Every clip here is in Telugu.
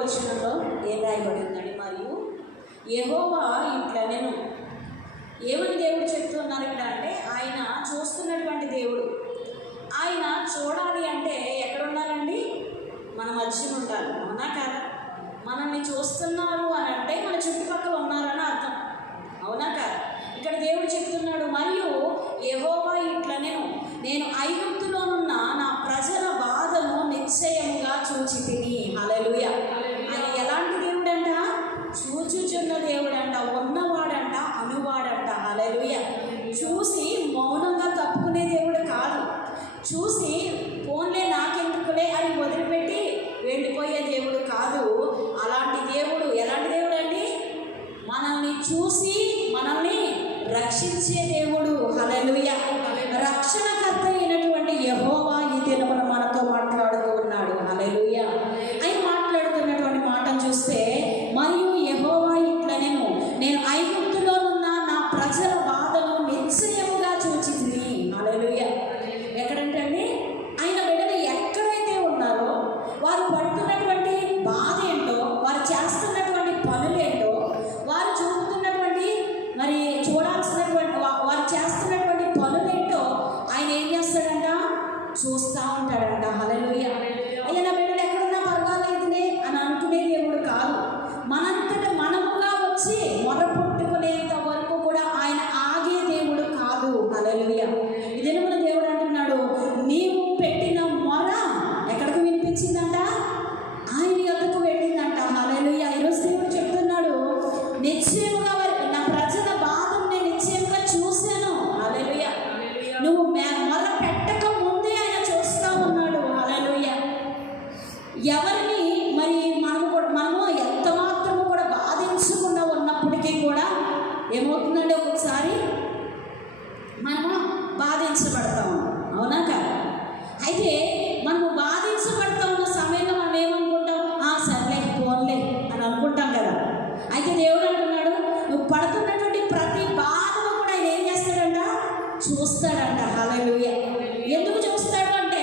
వచనంలో ఏం రాయబడిందండి? మరియు యెహోవా ఇట్లనెను. ఏమని దేవుడు చెప్తున్నారు ఇక్కడ అంటే, ఆయన చూస్తున్నటువంటి దేవుడు. ఆయన చూడాలి అంటే ఎక్కడ ఉండాలండి? మన మధ్య ఉండాలి, అవునా కాదా? మనల్ని చూస్తున్నారు అని అంటే మన చుట్టుపక్కల ఉన్నారని అర్థం, అవునా కాదా? ఇక్కడ దేవుడు చెప్తున్నాడు, మరియు యెహోవా ఇట్లనెను, నేను ఐగుప్తులోనున్న నా ప్రజల బాధను నిశ్చయముగా చూచితిని. హల్లెలూయా. ఆయన ఎలాంటి దేవుడంట? చూచుచున్న దేవుడంట, ఉన్నవాడంట, అనువాడంట. హల్లెలూయా. చూసి మౌనంగా తప్పుకునే దేవుడు కాదు, చూసి పోన్లే నాకెందుకులే అని వదిలిపెట్టి వెళ్ళిపోయే దేవుడు కాదు. అలాంటి దేవుడు ఎలాంటి దేవుడు అండి? మనల్ని చూసి మనల్ని రక్షించే దేవుడు. హల్లెలూయా. రక్షణకర్త అయినటువంటి యెహోవా ఈ దినమున మనతో మాట్లాడుతూ ఉన్నాడు. హల్లెలూయా. ఆయన మాట్లాడుతున్నటువంటి మాటను చూస్తే, మరియు యెహోవా ఇట్లనెను, నేను ఐగుప్తులో ఉన్న నా ప్రజల బాధను నిశ్చయముగా చూచితిని. హల్లెలూయా. ఎక్కడంటే అండి, ఆయన బిడ్డలు ఎక్కడైతే ఉన్నారో వారు పడుతున్నటువంటి బాధ ఏంటో, వారు చేస్తున్నటువంటి పనులేంటో, వారు చూపుతున్నటువంటి మరి చూడాల్సినటువంటి వారు చేస్తున్నటువంటి పనులేంటో ఆయన ఏం చేస్తాడంట? చూస్తూ ఉంటాడంట. హల్లెలూయా. అయ్యా నా బిడ్డలు ఎక్కడున్నా పర్వాలేదులే అని అనుకునే దేవుడు కాదు. మనంతట మనముగా వచ్చి మొరపెట్టుకునేంత వరకు కూడా ఆయన ఆగే దేవుడు కాదు. హల్లెలూయా. ఇదే మన దేవుడు అంటున్నాడు, నీవు పెట్టిన మొర ఎక్కడికి వినిపించిందంట? ఆయన యొద్దకు వెళ్ళిందంట. హల్లెలూయా. ఈరోజు దేవుడు చెప్తున్నాడు, నిశ్చయముగా నా ప్రజల బాధను నేను నిశ్చయంగా చూశాను. హల్లెలూయా. నువ్వు మొర పెట్టక ముందే ఆయన చూస్తూ ఉన్నాడు. హల్లెలూయా. ఎవరిని మరి మనము ఎంత మాత్రము కూడా బాధించకుండా ఉన్నప్పటికీ కూడా ఏమవుతుందండి, ఒక్కొక్కసారి మనము బాధించబడతాము, అవునా కాదు? అయితే మనము బాధించబడతా ఉన్న సమయంలో మనం ఏమనుకుంటాం? సర్లే పోన్లే అని అనుకుంటాం కదా. అయితే దేవుడు అంటున్నాడు, నువ్వు పడుతున్నటువంటి ప్రతి బాధను కూడా ఆయన ఏం చేస్తాడంట? చూస్తాడంట. హల్లెలూయా. ఎందుకు చూస్తాడు అంటే,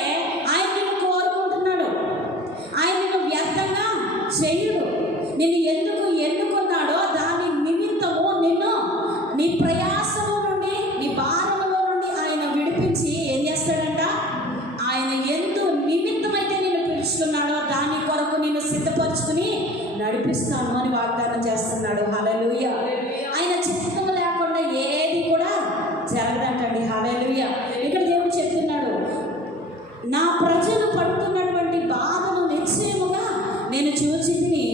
ఆయన నిన్ను కోరుకుంటున్నాడు, ఆయన నిన్ను వ్యర్థంగా చేయడు. నిన్ను ఎందుకు ఎన్నుకున్నాడో దాని నిమిత్తము నిన్ను నీ ప్రయాసము నుండి, నీ భారములో నుండి ఆయన విడిపించి ఏం చేస్తాడంట? ఆయన ఎందు నిమిత్తమైతే నిన్ను పిలుచుకున్నాడో దాని కొరకు నిన్ను సిద్ధపరచుకుని నడిపిస్తాను అని వాగ్దానం చేస్తున్నాడు. హల్లెలూయా. ఆయన చిత్తం లేకుండా ఏది కూడా జరగదంటండి. హల్లెలూయా. ఇక్కడ దేవుడు చెప్తున్నాడు, నా ప్రజలు పడుతున్నటువంటి బాధను నిశ్చయముగా నేను చూచితిని,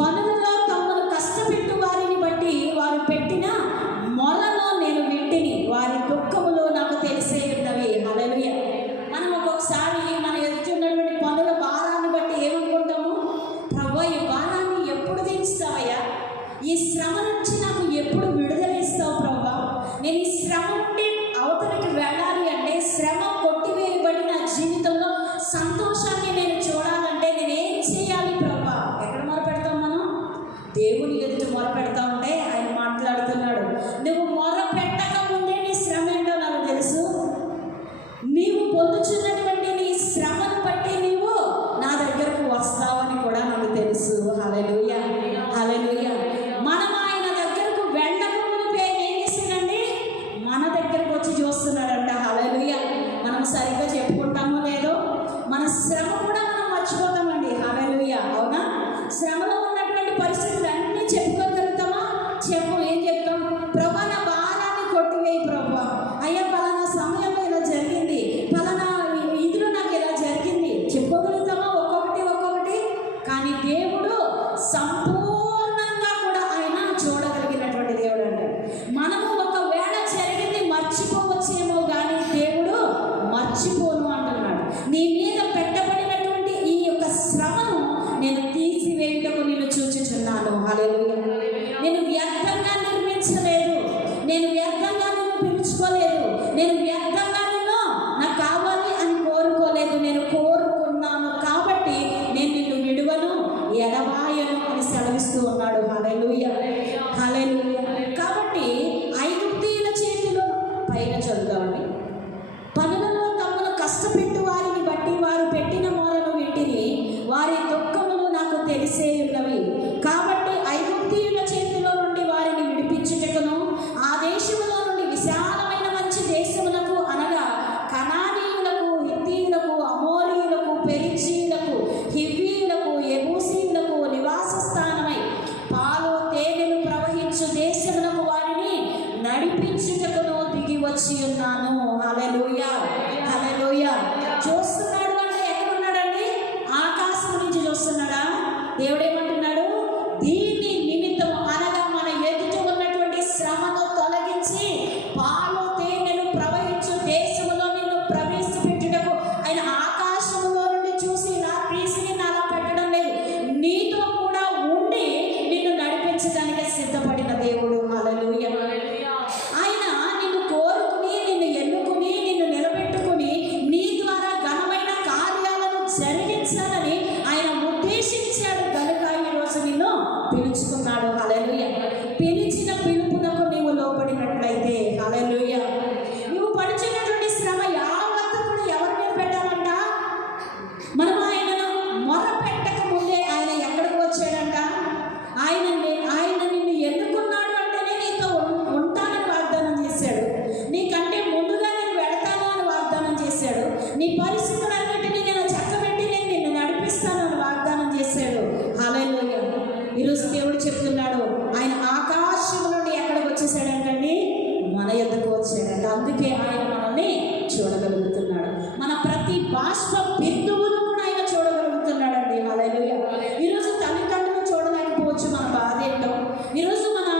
పనులలో తమను కష్టపెట్టు వారిని బట్టి వారు పెట్టిన మొరలో నేను వింటిని, వారి దుఃఖములో నాకు తెలిసే ఉన్నవి. హల్లెలూయా. మనం ఒక్కొక్కసారి మన ఎదుర్కొన్నటువంటి పనుల భారాన్ని బట్టి ఏమనుకుంటాము? ప్రభువా, ఈ భారాన్ని ఎప్పుడు దించుతావయ్యా? ఈ శ్రమ నుంచి నాకు ఎప్పుడు విడుదల ఇస్తావు ప్రభువా? నేను ఈ శ్రమ నుండి అవతలికి వెళ్ళాలి అంటే, శ్రమ కొట్టివేయబడి నా జీవితంలో సంతోషాన్ని నేను చూడాలంటే నేనేం చేయాలి ప్రభువా? ఎక్కడ మొరపెడతాం మనం? దేవుని ఎదుట మొరపెడతా ఉంటే ఆయన మాట్లాడుతున్నాడు, నువ్వు మొరపెట్టక ముందే నీ శ్రమ ఏంటో నాకు తెలుసు. నీవు పొందుచున్నటువంటి నీ శ్రమను బట్టి నీవు నా దగ్గరకు వస్తావని కూడా నాకు తెలుసు. హల్లెలూయా. హల్లెలూయా. మనం ఆయన దగ్గరకు వెళ్ళక ముందే ఏం చేసిందండి? మన దగ్గరకు వచ్చి చూస్తున్నాడంట. హల్లెలూయా. మనం సరిగ్గా చెప్పుకుంటామో లేదో మన శ్రమ కూడా మనం మర్చిపోతామండి. హల్లెలూయా. అవునా? శ్రమలో ఉన్నటువంటి పరిస్థితులు అన్నీ చెప్పుకోగలుగుతామా? ఏం చెప్తాం? ప్రభా, నా భారాన్ని కొట్టివేయి ప్రభా. అయ్యా, పలానా సమయంలో ఇలా జరిగింది, పలానా ఇదిలో నాకు ఇలా జరిగింది చెప్పుకోగలుగుతామా? ఒక్కొక్కటి. కానీ దేవుడు సంపూర్ణంగా కూడా ఆయన చూడగలిగినటువంటి దేవుడు అండి. మనము ఒకవేళ జరిగింది మర్చిపోవచ్చేమో కానీ దేవుడు మర్చిపోను అంటున్నాడు. నీ మీద పెట్టబడినటువంటి ఈ యొక్క శ్రమను నేను తీసివేయటకు నేను చూచుచున్నాను. హల్లెలూయా. నేను వ్యర్థంగా నిర్మించలేదు, నేను వ్యర్థంగా నిన్ను పిలుచుకోలేదు, నేను వ్యర్థంగా నిన్ను నాకు కావాలి అని కోరుకోలేదు. నేను కోరుకున్నాను కాబట్టి నేను నిన్ను విడువను, ఎడబాయను అని సెలవిస్తూ ఉన్నాడు. హల్లెలూయా. హల్లెలూయా. కాబట్టి ఐగుప్తీయుల చేతిలో పైన చదువుదామండి, పనులలో తమను కష్టపెట్టు వారిని బట్టి వారు పెట్టిన మొరను వింటిని, వారి దుఃఖములు నాకు తెలిసే ఉన్నవి. కాబట్టి ఐగుప్తీయుల చేతిలో నుండి వారిని విడిపించుటకును ఆ దేశములో నుండి విశాలమైన మంచి దేశములకు అనగా కనానీయులకు, హిత్తీయులకు, అమోరీయులకు, పెరిజీయులకు, హివ్వీయులకు, యెబూసీయులకు నివాస స్థానమై పాలు తేనెలు ప్రవహించు దేశములకు వారిని నడిపించుటకును దిగి వచ్చి ఉన్నాను. హల్లెలూయా, హల్లెలూయా. చూస్తున్నాడు అంటే ఎక్కడున్నాడండి? ఆకాశం నుంచి చూస్తున్నాడా? దేవుడు ఏమంటున్నాడు? దీని నిమిత్తం అనగా మన ఎదుట ఉన్నటువంటి శ్రమను తొలగించి పాలు తేనెలు ప్రవహించు దేశంలో నిన్ను ప్రవేశపెట్టుటకు ఆయన ఆకాశంలో నుండి చూసి ఇలా తీసి నిన్ను అలా పెట్టడం లేదు, నీతో కూడా ఉండి నిన్ను నడిపించడానికి సిద్ధపడిన దేవుడు. హల్లెలూయా. ఆయన నిన్ను కోరుకుని, నిన్ను ఎన్నుకుని, నిన్ను నిలబెట్టుకుని నీ ద్వారా ఘనమైన కార్యాలను జరిగించాలని ఆయన ఉద్దేశించాడు కనుక ఈరోజు నిన్ను పిలుచుకున్నాడు. హల్లెలూయా. పిలిచిన పిలుపునకు నీవు లోబడినట్లయితే, హల్లెలూయా, నువ్వు పడుచున్నటువంటి శ్రమ యావత్తు కూడా ఎవరి మీద పెట్టాలంట? మనం ఆయనను మొర పెట్టక ముందే ఆయన ఎక్కడికి వచ్చాడంట? ఆయన నిన్ను ఎన్నుకున్నాడు అంటేనే నీతో ఉంటానని వాగ్దానం చేశాడు. నీకంటే ముందుగా నేను వెళతాను అని వాగ్దానం చేశాడు. నీ పరిస్థితులన్నిటినీ నేను చక్కబెట్టి నేను నిన్ను నడిపిస్తాను అని వాగ్దానం చేశాడు. హల్లెలూయా. ఈరోజు దేవుడు చెప్తున్నాడు, ఆయన ఆకాశం నుండి ఎక్కడికి వచ్చేసాడంటండి? మన యొద్దకు వచ్చాడంట. అందుకే ఆయన మనల్ని చూడగలుగుతున్నాడు. మన ప్రతి బాష్ప బిందువును కూడా ఆయన చూడగలుగుతున్నాడండి. హల్లెలూయా. ఈరోజు తల్లిదండ్రులు చూడలేకపోవచ్చు మన బాధ ఏంటో, ఈరోజు మన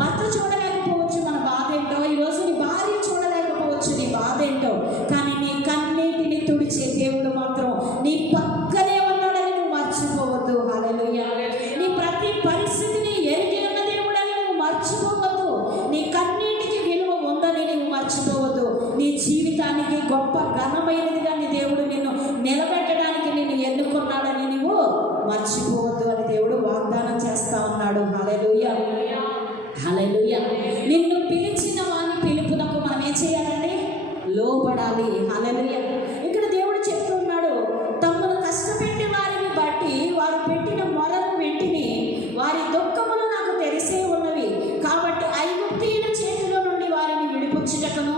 భర్త చూడలేకపోవచ్చు మన బాధ ఏంటో, ఈరోజు నీ భార్య చూడలేకపోవచ్చు నీ బాధ ఏంటో, కానీ నీ కన్నీటిని తుడిచే దేవుడు మాత్రం నీ పక్కనే ఉన్నాడని నువ్వు మర్చిపోవద్దు. హల్లెలూయా. నీ ప్రతి పరిస్థితిని ఎరిగి ఉన్న దేవుడని నువ్వు మర్చిపోవద్దు. నీ కన్నీటికి విలువ ఉందని నువ్వు మర్చిపోవద్దు. నీ జీవితానికి గొప్ప ఘనమైనదిగా నీ దేవుడు నిన్ను నిలబెట్టడానికి నిన్ను ఎన్నుకున్నాడని నువ్వు మర్చిపోవద్దు అని దేవుడు వాగ్దానం చేస్తా ఉన్నాడు. హల్లెలూయా, హల్లెలూయా. నిన్ను పిలిచిన వాని పిలుపునకు మనం ఏం చేయాలండి? లోబడాలి. హల్లెలూయా. ఇక్కడ దేవుడు చెప్తున్నాడు, తమను కష్టపెట్టి వారిని బట్టి వారు పెట్టిన మొరను వెంటిని వారి దుఃఖములు నాకు తెలిసే ఉన్నవి. కాబట్టి ఐగుప్తీయుల చేతిలో నుండి వారిని విడిపించుటకును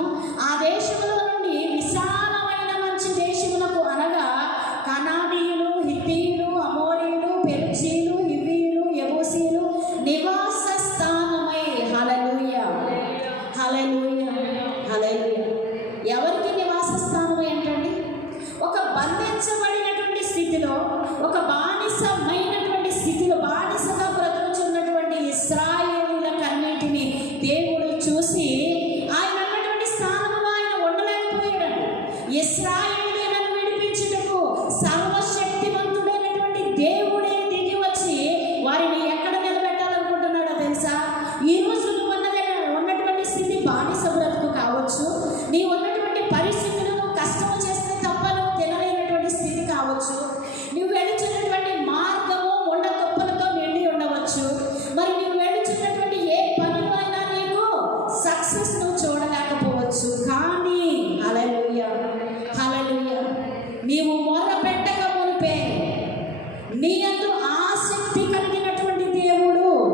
ఆ దేశంలో నుండి విశాలమైన మంచి దేశములకు అనగా కనానీయులు, హిత్తీయులు, అమోరీయులు, పెరిజీయులు, హివ్వీయులు, యెబూసీయులు నివాస స్థానమై. హల్లెలూయా, హల్లెలూయా, హల్లెలూయా. ఎవరికి నివాస స్థానమై ఏంటండి? ఒక బంధించబడినటువంటి స్థితిలో, ఒక బానిసమైనటువంటి స్థితిలో, బానిసగా బ్రతుకుతున్నటువంటి ఇశ్రాయేలీయులకన్నిటిని దేవుడు చూసి ఆయన అన్నటువంటి స్థానంలో ఆయన ఉండలేకపోయాడండి. ఇశ్రాయేలీయులను విడిపించుటకు సర్వశక్తివంతుడైనటువంటి దేవుడే దిగి వచ్చి వారిని ఎక్కడ నిలబెట్టాలనుకుంటున్నాడో తెలుసా? ఈ రోజు నువ్వు ఉన్నటువంటి స్థితి బానిస బ్రతుకు కావచ్చు, నీ ఉన్నటువంటి పరిస్థితులు నువ్వు కష్టం చేస్తే తప్ప నువ్వు తినలేనటువంటి స్థితి కావచ్చు, నువ్వు వెళుచున్నటువంటి మార్గము ముండ తుప్పలతో నిండి ఉండవచ్చు, మరి నువ్వు వెళుచున్నటువంటి ఏ పనిలో అయినా నీకు సక్సెస్